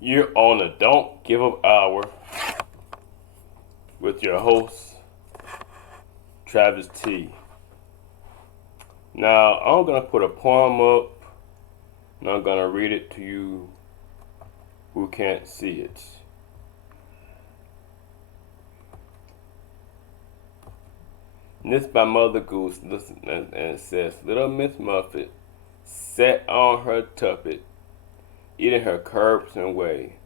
You're on a Don't Give Up Hour with your host, sthe. Now, I'm going to put a poem up and I'm going to read it to you who can't see it. And this by Mother Goose. Listen, and it says, Little Miss Muffet sat on her tuppet, eating her curbs and whey.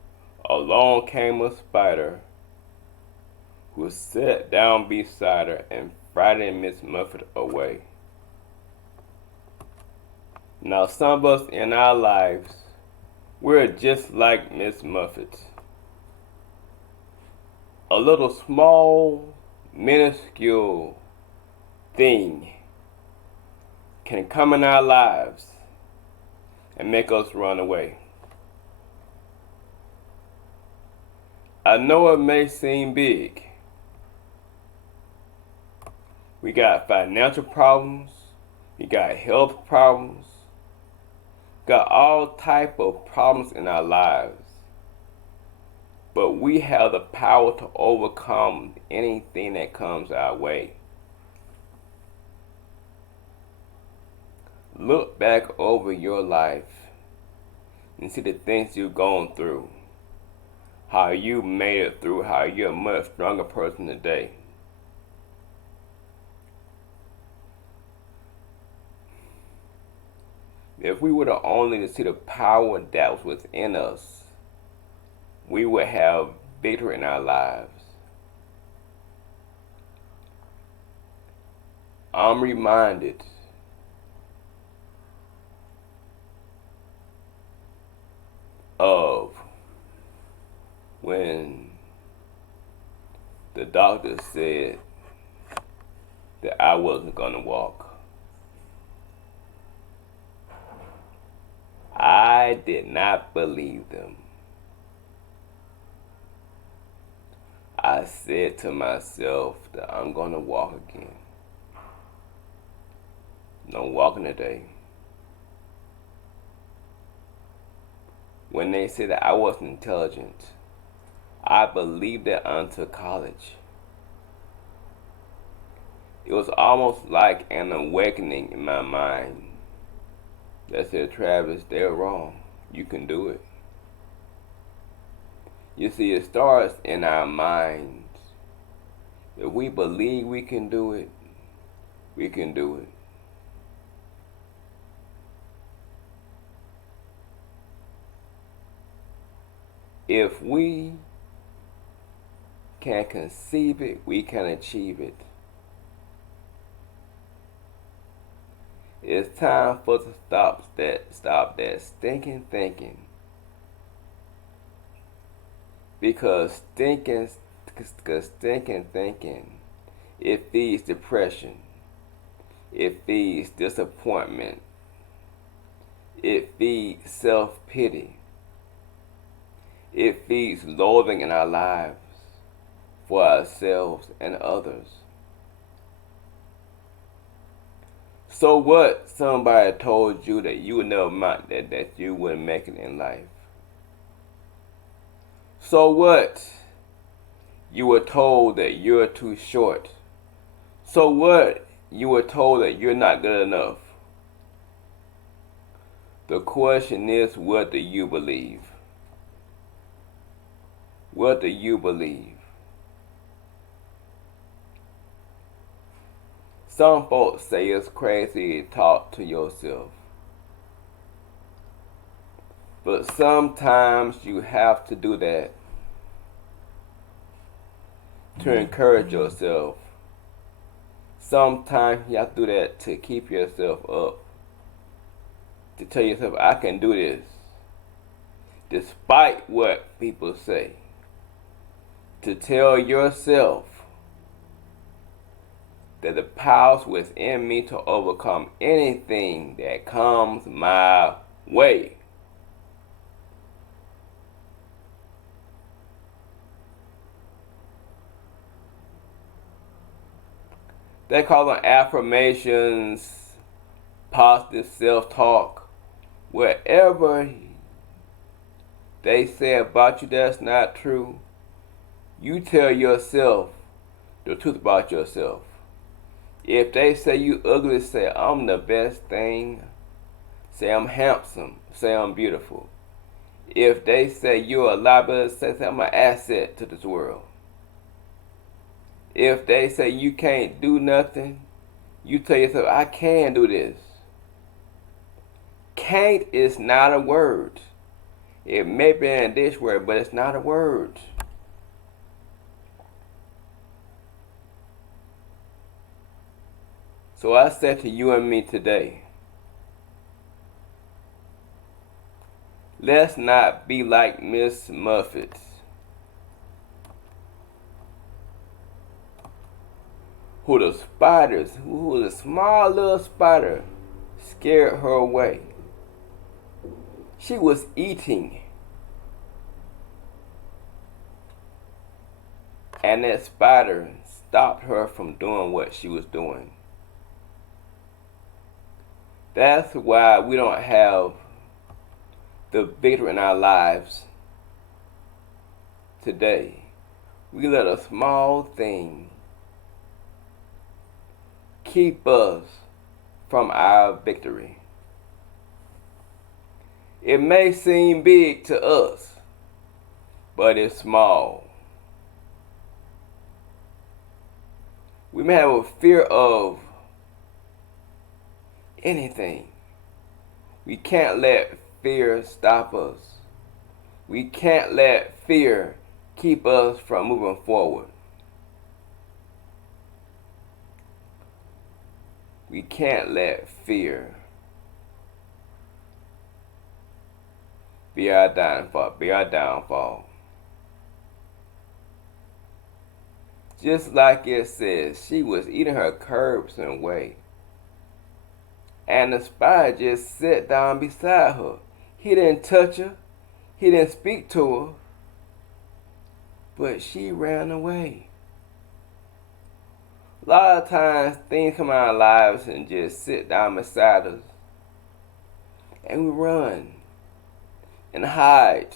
Along came a spider who sat down beside her and frightened Miss Muffet away. Now, some of us in our lives, we're just like Miss Muffet. A little small, minuscule thing can come in our lives and make us run away. I know it may seem big. We got financial problems, we got health problems, got all type of problems in our lives. But we have the power to overcome anything that comes our way. Look back over your life and see the things you've gone through, how you made it through, how you're a much stronger person today. If we were to only see the power that was within us, we would have victory in our lives. I'm reminded of when the doctor said that I wasn't going to walk. I did not believe them. I said to myself that I'm going to walk again. No walking today. When they said that I wasn't intelligent, I believed that until college. It was almost like an awakening in my mind that said, Travis, they're wrong. You can do it. You see, it starts in our minds. If we believe we can do it, we can do it. If we can conceive it, we can achieve it. It's time for us to stop that stinking thinking. Because stinking thinking, it feeds depression. It feeds disappointment. It feeds self-pity. It feeds loathing in our lives for ourselves and others. So what? Somebody told you that you would never amount that you wouldn't make it in life. So what? You were told that you're too short. So what? You were told that you're not good enough. The question is, what do you believe? What do you believe? Some folks say it's crazy to talk to yourself. But sometimes you have to do that to encourage yourself. Sometimes you have to do that to keep yourself up. To tell yourself, I can do this. Despite what people say. To tell yourself that the power's within me to overcome anything that comes my way. They call them affirmations, positive self-talk. Wherever they say about you that's not true, you tell yourself the truth about yourself. If they say you ugly, say I'm the best thing. Say I'm handsome. Say I'm beautiful. If they say you're a liability, say I'm an asset to this world. If they say you can't do nothing, you tell yourself, I can do this. Can't is not a word. It may be in this word, but it's not a word. So I said to you and me today, let's not be like Miss Muffet, who the small little spider, scared her away. She was eating, and that spider stopped her from doing what she was doing. That's why we don't have the victory in our lives today. We let a small thing keep us from our victory. It may seem big to us, but it's small. We may have a fear of anything. We can't let fear stop us. We can't let fear keep us from moving forward. We can't let fear be our downfall. Just like it says, she was eating her curbs and whey. And the spider just sat down beside her. He didn't touch her. He didn't speak to her. But she ran away. A lot of times things come in our lives and just sit down beside us. And we run and hide.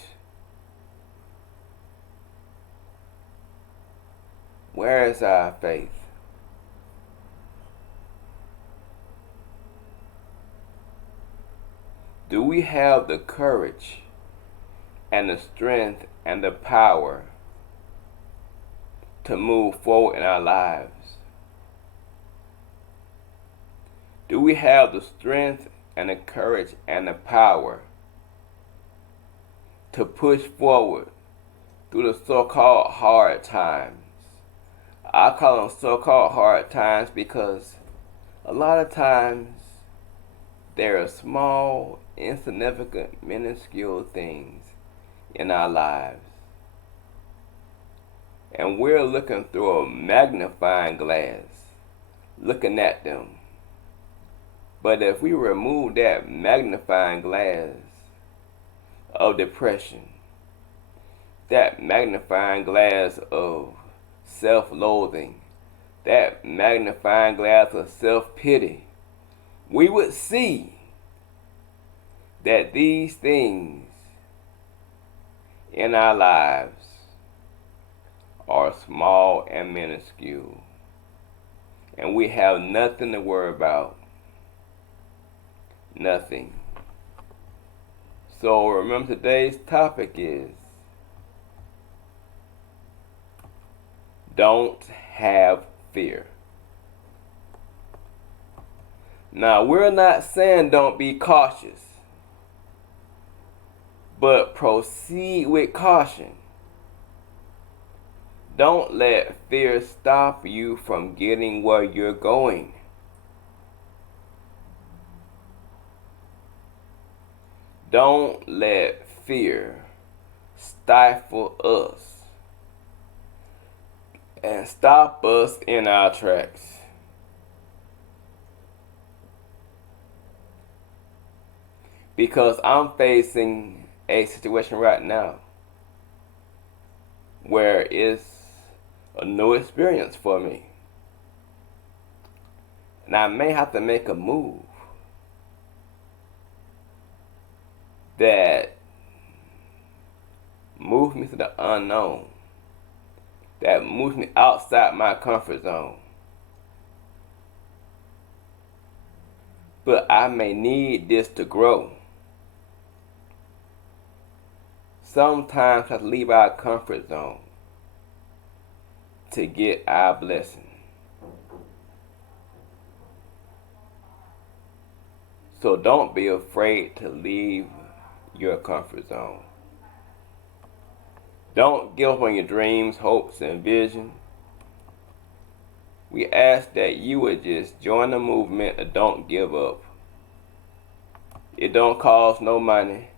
Where is our faith? Do we have the courage and the strength and the power to move forward in our lives? Do we have the strength and the courage and the power to push forward through the so-called hard times? I call them so-called hard times because a lot of times there are small, insignificant, minuscule things in our lives. And we're looking through a magnifying glass, looking at them. But if we remove that magnifying glass of depression, that magnifying glass of self-loathing, that magnifying glass of self-pity, we would see that these things in our lives are small and minuscule, and we have nothing to worry about. Nothing. So remember, today's topic is don't have fear. Now, we're not saying don't be cautious, but proceed with caution. Don't let fear stop you from getting where you're going. Don't let fear stifle us and stop us in our tracks. Because I'm facing a situation right now where it's a new experience for me. And I may have to make a move that me to the unknown, that moves me outside my comfort zone. But I may need this to grow. Sometimes I have to leave our comfort zone to get our blessing. So don't be afraid to leave your comfort zone. Don't give up on your dreams, hopes, and vision. We ask that you would just join the movement and don't give up. It don't cost no money.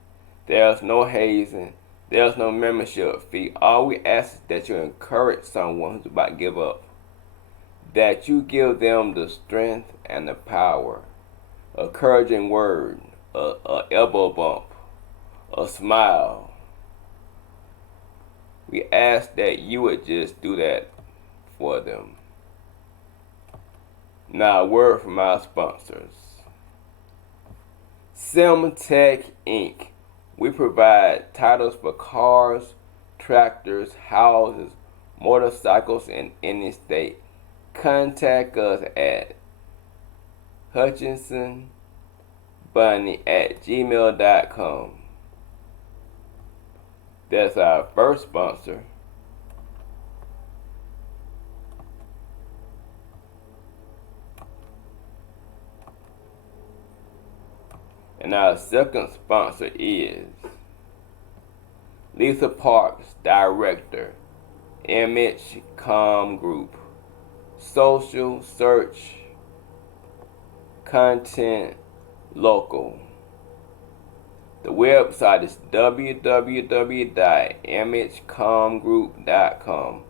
There's no hazing. There's no membership fee. All we ask is that you encourage someone who's about to give up. That you give them the strength and the power. A encouraging word, a elbow bump, a smile. We ask that you would just do that for them. Now, a word from our sponsors. sthe Inc. We provide titles for cars, tractors, houses, motorcycles in any state. Contact us at hutchinsonbunny@gmail.com. That's our first sponsor. And our second sponsor is Lisa Parks, Director, Image Com Group. Social search, content, local. The website is www.imagecomgroup.com.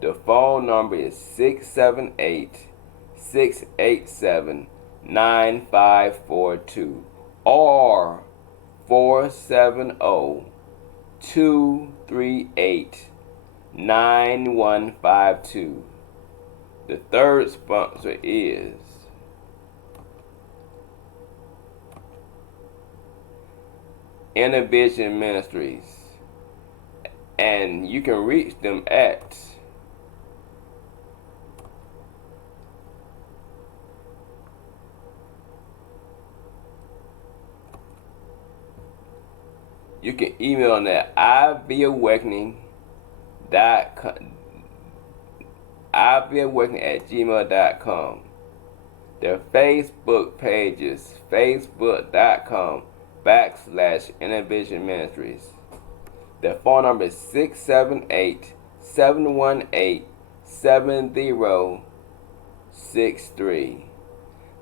The phone number is 678-687-9542 or 470-238-9152. The third sponsor is Innovation Ministries, and you can reach them at you can email them at ivawakening@gmail.com. Their Facebook page is facebook.com/Innovation Ministries. Their phone number is 678-718-7063.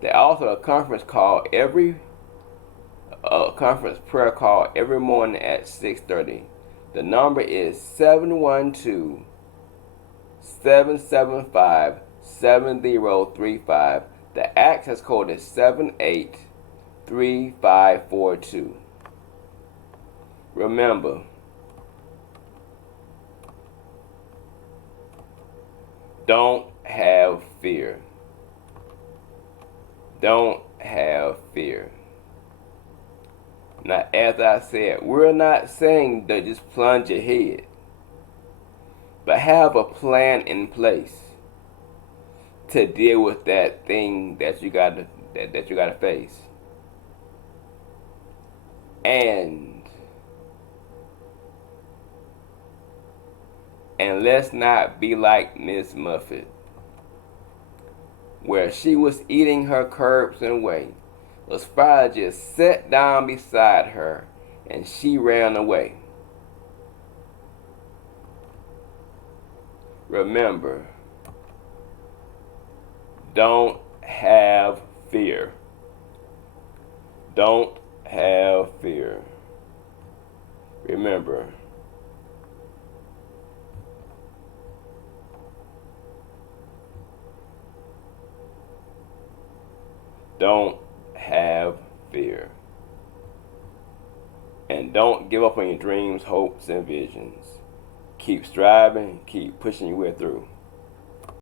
They also a conference prayer call every morning at 6:30. The number is 712-775-7035. The access code is 783542. Remember, don't have fear. Don't have fear. Now, as I said, we're not saying that just plunge ahead, but have a plan in place to deal with that thing that you gotta face. And let's not be like Miss Muffet, where she was eating her curbs and whey. The spider just sat down beside her and she ran away. Remember, don't have fear. Don't have fear. Remember, don't have fear. And don't give up on your dreams, hopes, and visions. Keep striving, keep pushing your way through.